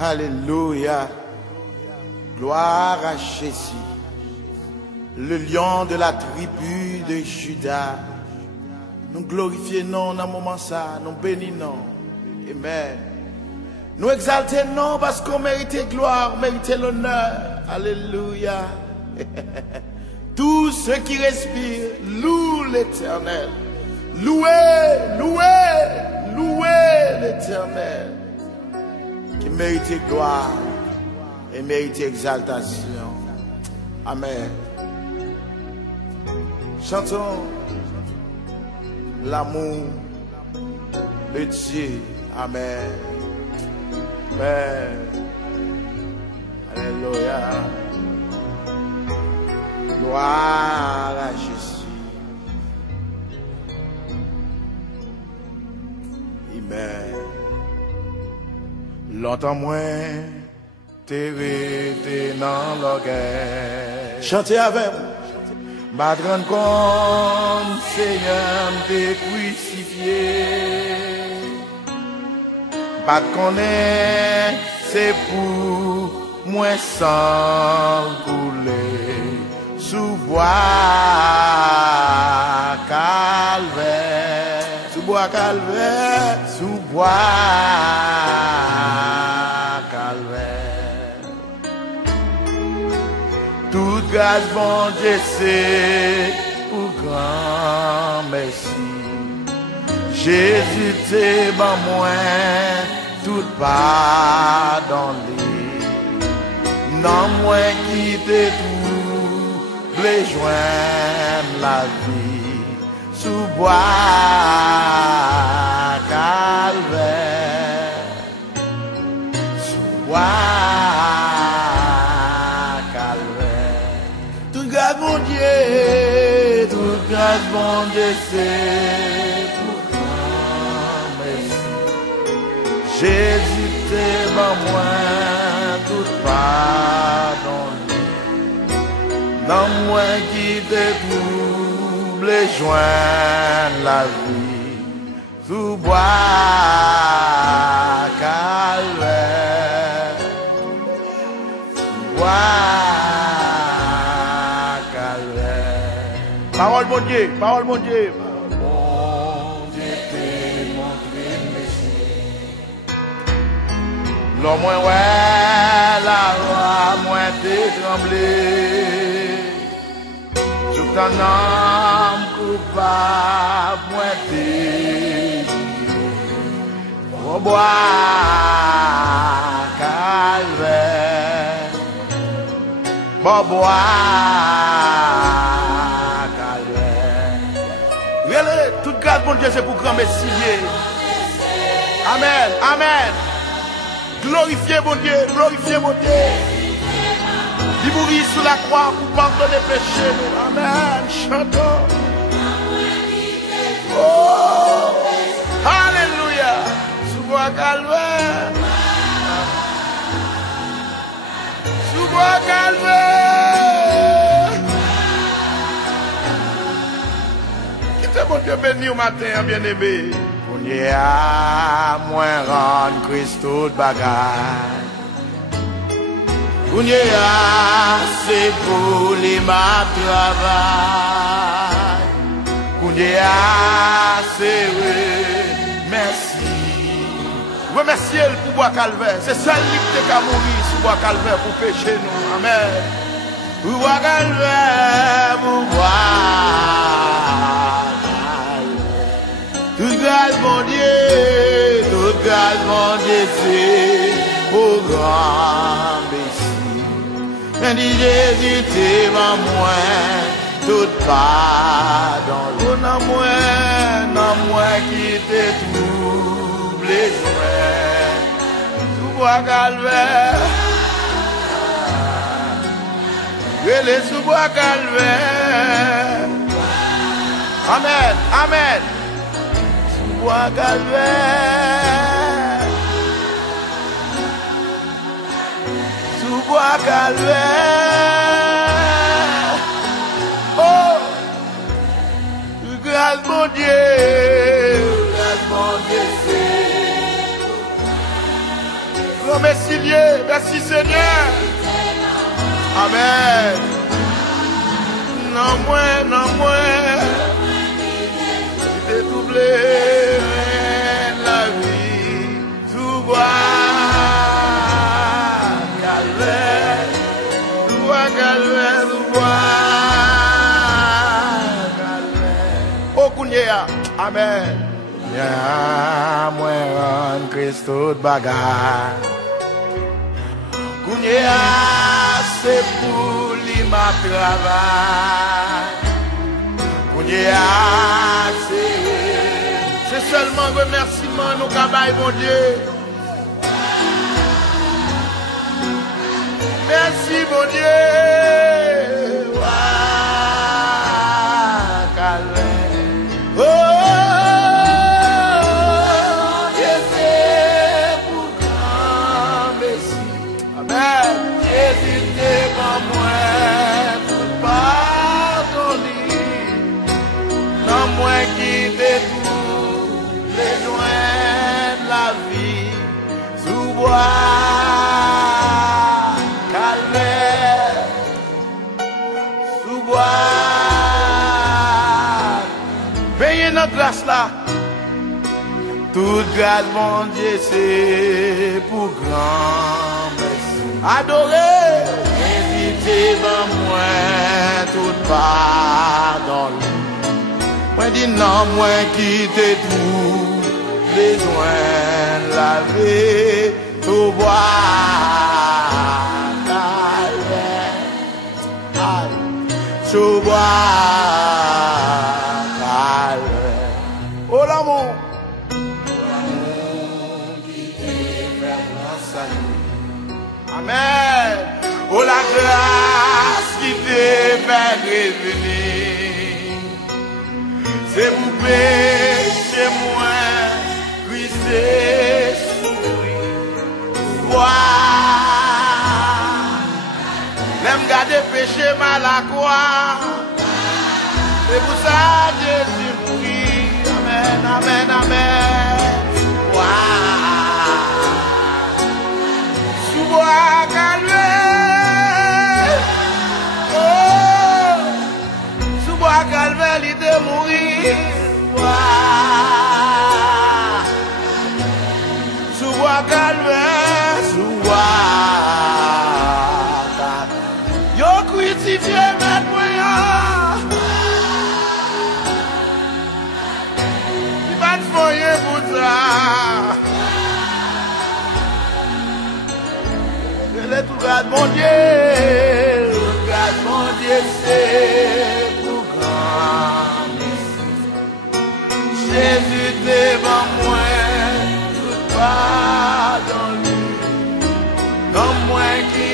Alléluia. Gloire à Jésus, le lion de la tribu de Juda. Nous glorifions dans le moment ça, nous bénissons. Amen. Nous exaltons parce qu'on mérite gloire, mérite l'honneur. Alléluia. Tous ceux qui respirent louent l'Éternel. Louez, louez, louez l'Éternel, qui mérite gloire et mérite exaltation. Amen. Chantons l'amour de Dieu. Amen. Amen. Alléluia. Gloire à Jésus. Amen. Longtemps moins, t'es resté dans l'orgueil. Chantez avec moi. Ma grande compte, Seigneur, t'es crucifié. Pas de connaître, c'est pour moi sans couler sous bois calvaire, sous bois calvaire, sous bois calvaire. Toute grâce, bon Dieu, c'est pour grand merci. Jésus, t'es bon moins, tout pardon lui. Non moins qui t'es tout, les joindre la vie, sous bois calvaire, sous bois calvaire. Toute grâce, mon Dieu, toute grâce, mon Dieu, c'est pour grand merci. Jésus, t'es bon moins, tout pardon. Non moins qui découvre les joindre la vie, sous bois calvaire, sous bois calvaire. Parole mon Dieu, parole mon Dieu. Mon Dieu t'es montré Messie. L'homme ouais, la roi, moins t'es tremblé. Tout un homme coupable, moi t'es au bois calvaire, au bois calvaire. Regardez, toute grâce, mon Dieu, c'est pour grand Messie. Amen, amen. Glorifiez mon Dieu, glorifiez mon Dieu. Il mourit sous la croix pour pardonner les péchés. Amen. Chantons. Oh. Alléluia. Sous bois calvaire. Sous bois calvaire. Qui te mon Dieu béni au matin, bien-aimé. On y a moins rendre Christ toute bagaille. On y a c'est pour les ma travail. On y a c'est merci. Remerciez le pour bois calvaire. C'est ça qui t'a mourir sous bois calvaire pour pécher nous. Amen. Pour bois calvaire, pour bois calvaire. Toute grâce mon Dieu, toute grâce mon Dieu, c'est au grand Messie. Mais dit Jésus, t'es ma moins, tout pardon. Non moins qui te trouble les joints, sous bois calvaire. Relais sous bois calvaire. Amen, amen. Sous bois calvaire. Bois calvaire. Oh, grâce mon Dieu, grâce mon Dieu, c'est merci Dieu. Merci Seigneur. Amen. Non moins, non moins. Il doublé la vie. Sous bois, calvaire. Sous bois, calvaire, sous bois, calvaire. Oh, Kounia. Amen. Y'a moi Christo de bagarre. Kounia, c'est pour lui ma travail. Kounia, c'est seulement remerciement nous cabaye mon Dieu. Merci mon Dieu. Oh, calvaire, sous bois, veillez notre grâce là. Toute grâce, mon Dieu, c'est pour grand merci. Adorer, invitez dans moi, tout pardon. Moi dis non, moi quitter tout, les joints laver, tout boire, calvaire, tout boire, calvaire. Oh l'amour, qui t'est fait mon salut. Amen. Oh la grâce qui t'est fait revenir. C'est vous péché moins, Christ est souri. L'aime garder péché mal à quoi. C'est pour ça Jésus mourit. Amen, amen, amen. Sous bois calvaire. Oh, sous bois calvaire, il est mourir. Sous bois calvaire, sous bois. Yo crucifié maintenant. Il va te foyer pour ça. Je tout garde mon Dieu. Garde mon Dieu, c'est pour grand. Jésus devant moi, tout pardon lui. Dans moi qui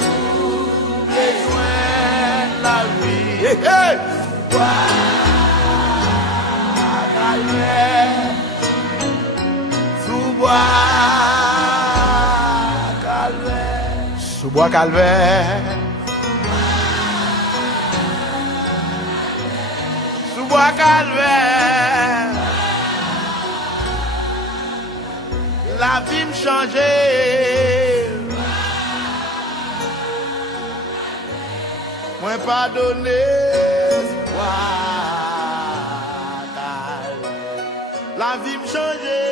tout besoin de la vie. Hey, hey. Calvaire, sous bois calvaire, sous bois calvaire, sous bois calvaire. La vie me changeait. Moi pardonné. La vie me changeait.